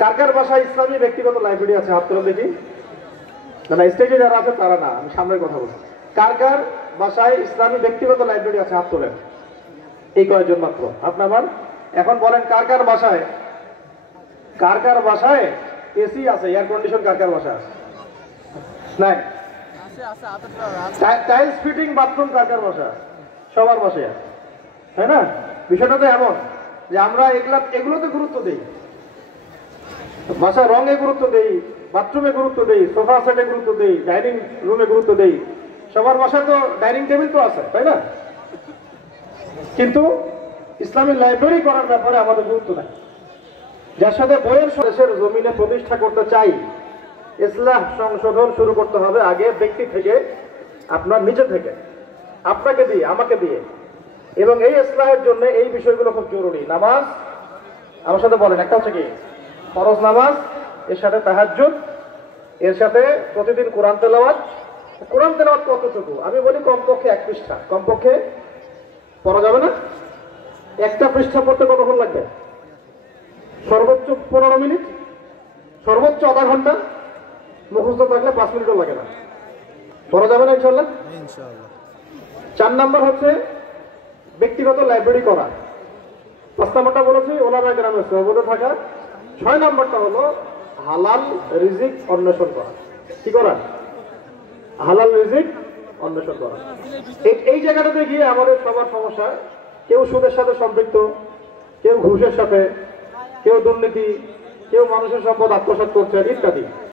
কার কার বাসায় ইসলামী ব্যক্তিগত লাইব্রেরি আছে? হাত তুলে দেখি। না, স্টেজে যারা আছে তারা না, আমি সামনের কথা বলছি। কার কার বাসায় ইসলামী ব্যক্তিগত লাইব্রেরি আছে? হাত তোলেন। এই কয়েকজন মাত্র। আপনার এখন বলেন, কার কার বাসায় এসি আছে, এয়ার কন্ডিশন কার কার বাসায় আছে? নাই। টাইলস ফিটিং বাথরুম কার কার বাসায়? সবার বাসায় আছে, তাই না? বিষয়টা তো এমন যে আমরা এগুলোতে গুরুত্ব দিই, বাসায় রঙে গুরুত্ব দেই, বাথরুমে গুরুত্ব দেই, সোফা সেটে গুরুত্ব দেই, ডাইনিং রুমে গুরুত্ব দেই। সবার বাসায় তো ডাইনিং টেবিল তো আছে, তাই না? কিন্তু ইসলামী লাইব্রেরি করার ব্যাপারে আমাদের গুরুত্ব নাই। যার সাথে বইয়ের দেশের জমিনে প্রতিষ্ঠা করতে চাই, ইসলাহ সংশোধন শুরু করতে হবে আগে ব্যক্তি থেকে, আপনার নিজে থেকে, আপনাকে দিয়ে, আমাকে দিয়ে। এবং এই ইসলাহের জন্য এই বিষয়গুলো খুব জরুরি। নামাজ, আমার সাথে বলেন, একটা হচ্ছে কি ফরজ নামাজ, এর সাথে তাহাজ্জুদ, এর সাথে প্রতিদিন কোরআন তেলাওয়াত। কোরআন তেলাওয়াত কতটুকু? আমি বলি কমপক্ষে 1 পৃষ্ঠা। কমপক্ষে পড়া যাবে না? একটা পৃষ্ঠা পড়তে কতক্ষণ লাগবে? সর্বোচ্চ 15 মিনিট, সর্বোচ্চ আধা ঘন্টা। মুখস্থ থাকলে 5 মিনিটও লাগে না। পড়া যাবে না ইনশাল্লাহ? 4 নাম্বার হচ্ছে ব্যক্তিগত লাইব্রেরি করা। 5 নাম্বারটা বলেছি ওলামা গ্রামের সহবতে থাকা। 6 নাম্বারটা হলো হালাল রিজিক অন্বেষণ করা। কি করা? হালাল রিজিক অন্বেষণ করা। এই জায়গাটাতে গিয়ে আমাদের সবার সমস্যা। কেউ সুদের সাথে সম্পৃক্ত, কেউ ঘুষের সাথে, কেউ দুর্নীতি, কেউ মানুষের সম্পদ আত্মসাৎ করছে ইত্যাদি।